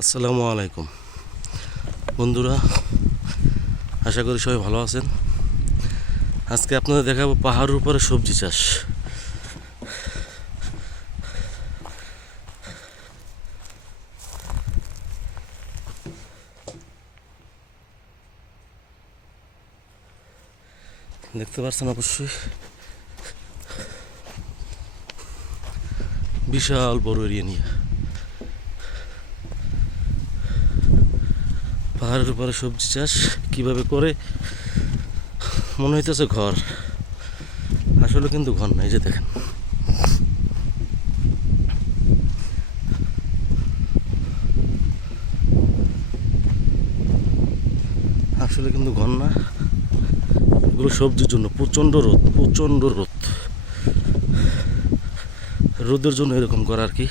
আসসালামু আলাইকুম বন্ধুরা, আশা করি সবাই ভালো আছেন। আজকে আপনাদের দেখাবো পাহাড়ের উপরে সবজি চাষ। দেখতে পাচ্ছেন অবশ্যই বিশাল বড় এরিয়া নিয়ে পাহাড়ের উপরে সবজি চাষ কিভাবে করে মনে হইতেছে ঘর, আসলে কিন্তু ঘর নাই। যে দেখেন আসলে কিন্তু ঘর না, এগুলো সবজির জন্য। প্রচণ্ড রোদ, প্রচণ্ড রোদ, রোদের জন্য এরকম করা আর কি।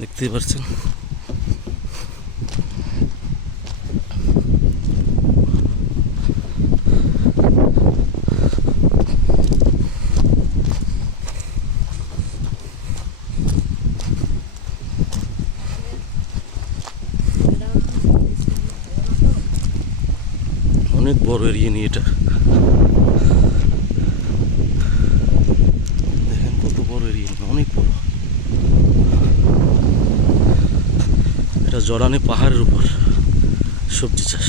দেখতেই পাচ্ছেন অনেক বড় এরিয়া নিয়ে এটা। দেখেন কত বড় এরিয়া, অনেক বড়। এটা জরানি পাহাড়ের উপর সবজি চাষ।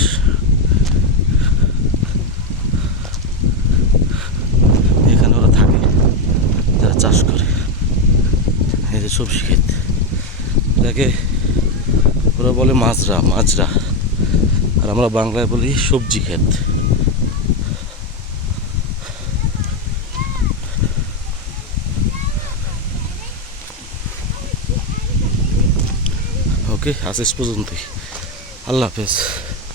এখানে ওরা থাকে, যারা চাষ করে। এই যে সবজি ক্ষেত, এটাকে ওরা বলে মাজরা, মাজরা, আর আমরা বাংলায় বলি সবজি ক্ষেত। ওকে, আজ পর্যন্তই। আল্লাহ হাফেজ।